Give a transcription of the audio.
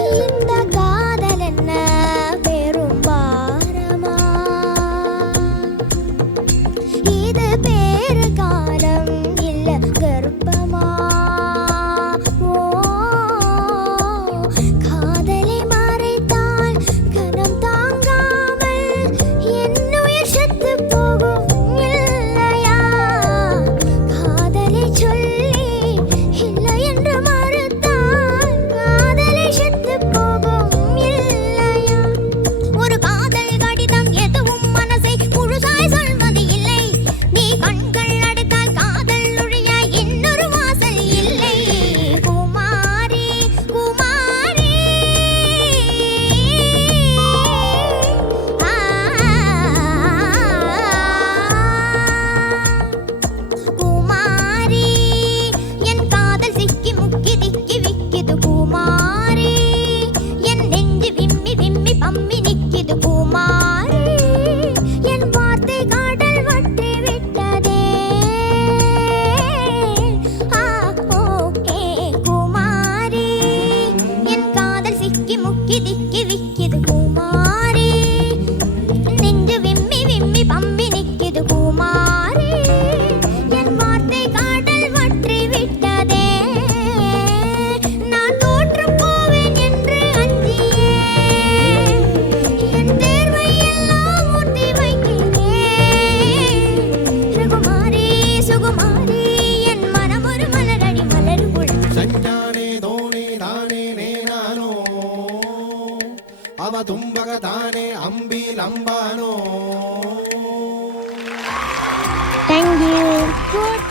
இந்த காதல் என்ன பெரும் பாரமா? இது பேரு காலம் இல்ல கர்ப்பமா? ஓ, காதலை மறைத்தால் கனம் தாங்காமல் என்னுயிர் செத்து போகும் இல்லையா? காதலை சொல்லி இல்லை என்று மறுத்தால் காதலை செத்து போகும் இல்லையா? ஒரு காதல் கடிதம் எதுவும் மனசை முழுசாய் சொல்வது இல்லை. நீ கண்கள் அடைத்தால் காதல் நுழைய இன்னொரு வாசல் இல்லை. குமாரி குமாரி குமாரி என் காதல் சிக்கி முக்கி திக்கி விக்கிது குமாரி. என் நெஞ்சு விம்மி விம்மி பம்மி நிக்கிது குமாரி. என் வார்த்தை காடல் வற்றி விட்டதே. ஓகே குமாரி. என் காதல் சிக்கி முக்கி திக்கி விக்கிது குமாரி. நெஞ்சு விம்மி விம்மி பம்பி நிக்கிது குமாரி. என் வார்த்தை காடல் வற்றி விட்டதே. நான் தோற்று போவேன் என்று அஞ்சியே என் தேர்வை எல்லாம் ஊட்டி வைக்கிறேன். சுகுமாரி சுகுமாரி என் மனம் ஒரு மலரடி மலருக்குள். ಸಂಜಾನೆ ದೋಣಿ ದಾನೆ ನೇನಾನೋ ಅವ ತುಂಬಗ ತಾನೆ ಅಂಬಿ ಲಂಬಾನೋ. Thank you. Good